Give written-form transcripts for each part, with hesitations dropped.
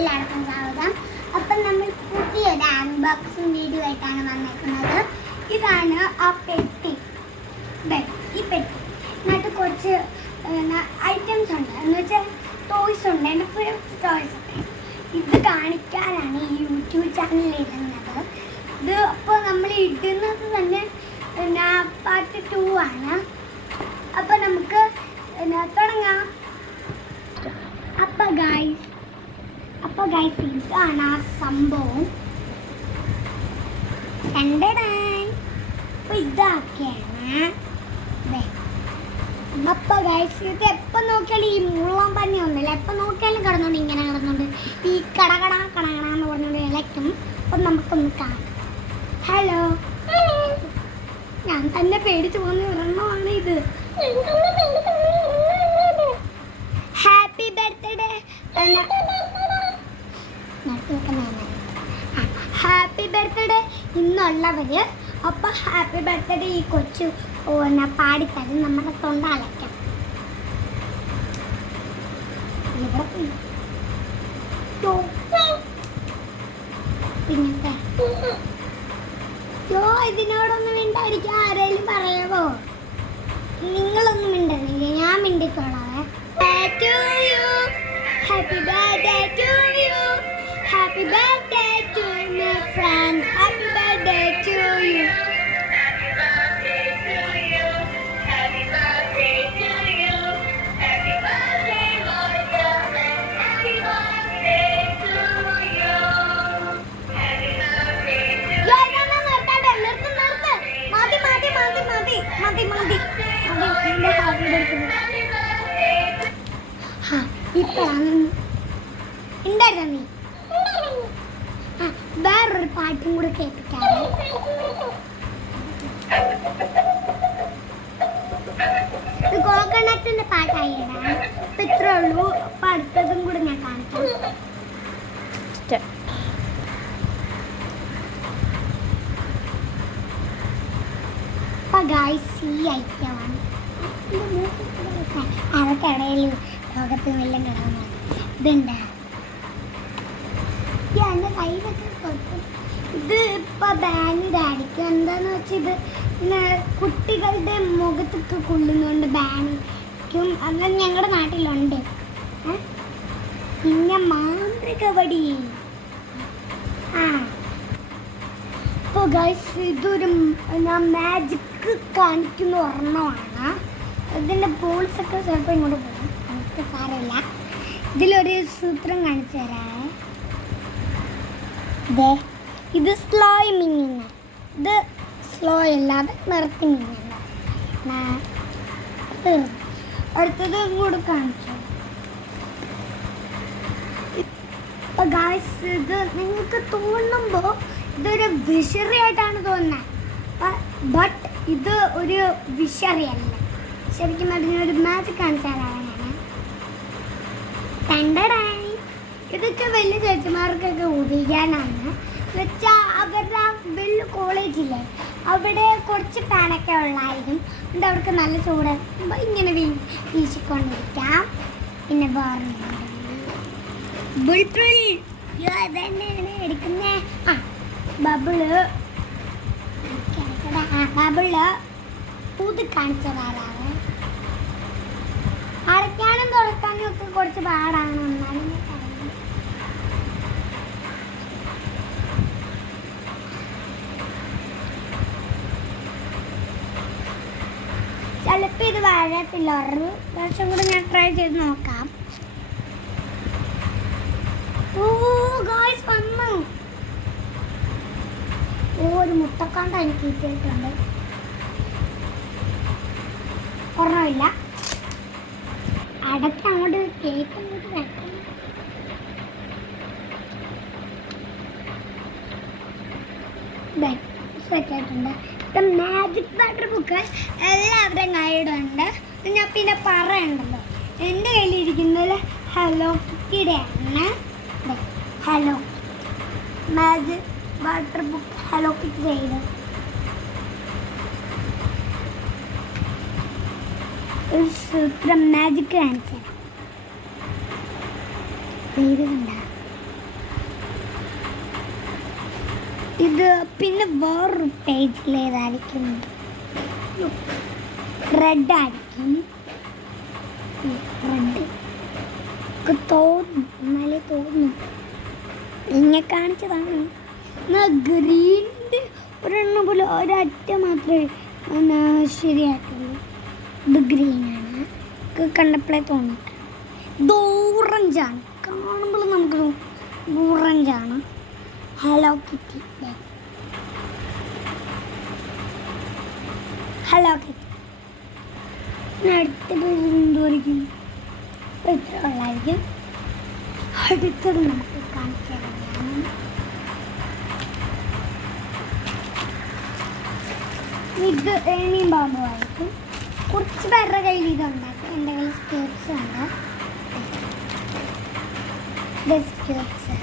എല്ലാവർക്കും സ്വാഗതം. അപ്പം നമ്മൾ പുതിയൊരു അൺബോക്സിംഗ് വീഡിയോ ആയിട്ടാണ് വന്നിരിക്കുന്നത്. ഇതാണ് ആ പെട്ടി. ഈ പെട്ടി എന്നിട്ട് കുറച്ച് ഐറ്റംസ് ഉണ്ട്, എന്ന് വെച്ചാൽ ടോയ്സ് ഉണ്ട്, എൻ്റെ ഫേവറേറ്റ് ടോയ്സ് ഉണ്ട്. ഇത് കാണിക്കാനാണ് ഈ യൂട്യൂബ് ചാനലിൽ ഇടുന്നത്. ഇത് അപ്പോൾ നമ്മൾ ഇടുന്നത് തന്നെ പാർട്ട് 2 ആണ്. അപ്പോൾ നമുക്ക് തുടങ്ങാം. അപ്പോൾ ഗൈസ് ഇതാണ് ആ സംഭവം. അപ്പോൾ ഇതാക്കിയാണ്. അപ്പോൾ ഗൈസ് ഇത് എപ്പോൾ നോക്കിയാലും ഈ മുള്ളം പന്നി ഒന്നുമില്ല, എപ്പോൾ നോക്കിയാലും കിടന്നുകൊണ്ട് ഇങ്ങനെ കിടന്നുകൊണ്ട് ഈ കടകട എന്ന് പറഞ്ഞുകൊണ്ട് ഇലയ്ക്കും. അപ്പം നമുക്കൊന്ന് കാണാം. ഹലോ, ഞാൻ തന്നെ പേടിച്ചു പോകുന്ന ഒരെണ്ണമാണ് ഇത്. ഹാപ്പി ബർത്ത്ഡേ, ഹാപ്പി ബർത്ത്ഡേ ഇന്നുള്ളവര്. അപ്പൊ ഹാപ്പി ബർത്ത്ഡേ ഈ കൊച്ചു പാടിത്തരും. നമ്മുടെ തൊണ്ട അലയ്ക്കാം. പിന്നത്തെ ഇതിനോടൊന്നും മിണ്ടായിരിക്കും. ആരെങ്കിലും പറയാമോ? നിങ്ങളൊന്നും മിണ്ടണില്ലേ? ഞാൻ മിണ്ടിക്കോളാവേ. Happy birthday to you. Happy birthday to my friend. Happy birthday to you. Happy birthday to you. Happy birthday to you. Happy birthday, my darling. Happy birthday to you. Happy birthday to you. ഉണ്ടായിരുന്നു. വേറൊരു പാട്ടും കൂടെ കേൾപ്പിക്കാറ്. ഇത് കോക്കനട്ടിന്റെ പാട്ടായിടാം. ഇപ്പം ഇത്രേ ഉള്ളൂ. അപ്പം അടുത്തതും കൂടെ ഞാൻ കാണിക്കാം. അപ്പം ഗൈസ് ഈ ഐറ്റമാണ്. അവർക്കിടയിൽ ലോകത്ത് എല്ലാം കിടന്നു. ഇതുണ്ട് എൻ്റെ കയ്യിലൊക്കെ കൊടുക്കും. ഇത് ഇപ്പം ബാനിഡ് അടിക്കും. എന്താണെന്ന് വെച്ചാൽ ഇത് പിന്നെ കുട്ടികളുടെ മുഖത്തൊക്കെ കൊള്ളുന്നുണ്ട് ബാനിക്കും. അത് ഞങ്ങളുടെ നാട്ടിലുണ്ട്. പിന്നെ മാന്ത്രിക വടി. അപ്പോൾ ഗൈസ് ഇതൊരു മാജിക്ക് കാണിക്കുന്ന ഒരെണ്ണമാണ്. ഇതിൻ്റെ ബോൾസൊക്കെ ചിലപ്പോൾ ഇങ്ങോട്ട് പോകും, നമുക്ക് സാരമില്ല. ഇതിലൊരു സൂത്രം കാണിച്ചു തരാം. ഇത് സ്ലോ മിന്നിങ്. ഇത് സ്ലോ അല്ലാതെ നിർത്തി മിന്നിങ്. അടുത്തത് കൂടെ കാണിച്ചു. ഇപ്പം ഗൈസ് ഇത് നിങ്ങൾക്ക് തോന്നുമ്പോൾ ഇതൊരു വിഷറി ആയിട്ടാണ് തോന്നുന്നത്. ബട്ട് ഇത് ഒരു വിഷറി അല്ല. ശരിക്കും അതിനൊരു മാജിക് കാണിച്ചു തരാനാണ്. ഇതൊക്കെ വലിയ ചേച്ചിമാർക്കൊക്കെ ഉപയോഗിക്കാനാണ്. വെച്ചാൽ അവരുടെ വലിയ കോളേജില്ലേ, അവിടെ കുറച്ച് ഫാനൊക്കെ ഉള്ളായിരിക്കും. എന്നിട്ട് അവർക്ക് നല്ല ചൂട് ഇങ്ങനെ വീശിക്കൊണ്ടിരിക്കാം. പിന്നെ ബുൾബുൾ തന്നെയാണ് എടുക്കുന്നത്. ബബിള് ഊതി കാണിച്ചു തരാറ്. അടയ്ക്കാനും തുറക്കാനും ഒക്കെ കുറച്ച് പാടാണ്. എന്നാലും ചിലപ്പോൾ ഇത് വഴത്തില്ല. ഒരു പ്രാവശ്യം കൂടെ ഞാൻ ട്രൈ ചെയ്ത് നോക്കാം. ഓ ഗായ്സ് വന്നു. ഒരു മുട്ടക്കാണ്ട എനിക്ക് കിട്ടിയിട്ടുണ്ട്. ഒരെണ്ണമില്ല. അടച്ച് അങ്ങോട്ട് കേക്ക് അങ്ങോട്ട് വെക്കണം. സെറ്റായിട്ടുണ്ട്. ഇപ്പം മാജിക് വാട്ടർ ബുക്ക് എല്ലാവരുടെയും കയ്യിലുണ്ട്. ഞാൻ പിന്നെ പറയണ്ടല്ലോ, എൻ്റെ കയ്യിലിരിക്കുന്നത് ഹലോ കിറ്റിയുടെയാണ്. Hello magic water book Hello Kitty ചെയ്ത് ഒരു സൂത്രം മാജിക് കാണിച്ചു തരാം. പേര് കണ്ട ഇത് പിന്നെ വേറൊരു പേജിലേതായിരിക്കും, റെഡ് ആയിരിക്കും. റെഡ് തോന്നും, എന്നാലേ തോന്നും. ഇങ്ങനെ കാണിച്ചതാണ്. എന്നാൽ ഗ്രീനിൻ്റെ ഒരെണ്ണം പോലെ ഒരറ്റ മാത്രമേ ശരിയായിട്ടുള്ളൂ. ഇത് ഗ്രീനാണ്, കണ്ടപ്പോഴേ തോന്നിട്ട്. ഇത് ഓറഞ്ചാണ്, കാണുമ്പോൾ നമുക്ക് ഓറഞ്ചാണ്. Hello Kitty, Hello Kitty. അടുത്തത് എന്തുമായിരിക്കും? ഇത്ര ഉള്ളായിരിക്കും. അടുത്തത് നമുക്ക് കാണിച്ചു തരാം. ഇത് ഏണിയും പാമ്പുമായിരിക്കും. കുറച്ച് പേരുടെ കയ്യിൽ ഇതുണ്ടാക്കും. എൻ്റെ കയ്യിൽ സ്കേറ്റ്സ് ഉണ്ട്. സ്കേറ്റ്സ്.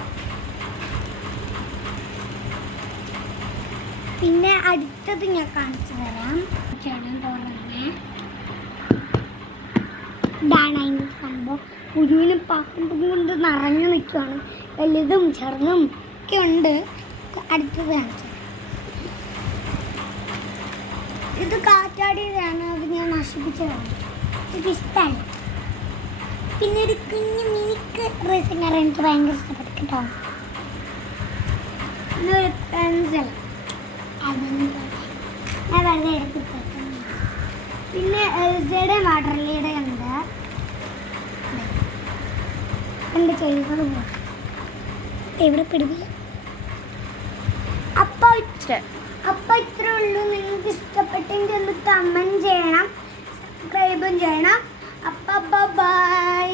പിന്നെ അടുത്തത് ഞാൻ കാണിച്ചു തരാം. തുറന്നേ ഇതാണ് അതിൻ്റെ സംഭവം. പുഴുവിനും പാമ്പും കൊണ്ട് നിറഞ്ഞു നിൽക്കുകയാണ്. വലുതും ചെറുതും ഒക്കെ ഉണ്ട്. അടുത്തത് കാണിച്ചു. ഇത് കാറ്റാടിയതാണ്, അത് ഞാൻ നശിപ്പിച്ചതാണ്. എനിക്ക് ഇഷ്ടമല്ല. പിന്നെ ഒരു കുഞ്ഞു മിനിക്ക് റേസിംഗ് കാർ എനിക്ക് ഭയങ്കര ഇഷ്ടപ്പെട്ടു കേട്ടോ. പിന്നെ ഒരു പെൻസിൽ, ഞാൻ വെള്ളം എടുത്തിട്ട്. പിന്നെ എൽസയുടെ വാട്ടർലിയുടെ ഉണ്ട്. എൻ്റെ ചെടികൾ എവിടെ പിടിപ്പില്ല. അപ്പോൾ ഇത്രേ ഉള്ളൂ. നിങ്ങൾക്ക് ഇഷ്ടപ്പെട്ടെങ്കിൽ ഒന്ന് കമൻറ്റ് ചെയ്യണം, സബ്സ്ക്രൈബും ചെയ്യണം. അപ്പോൾ ബൈ.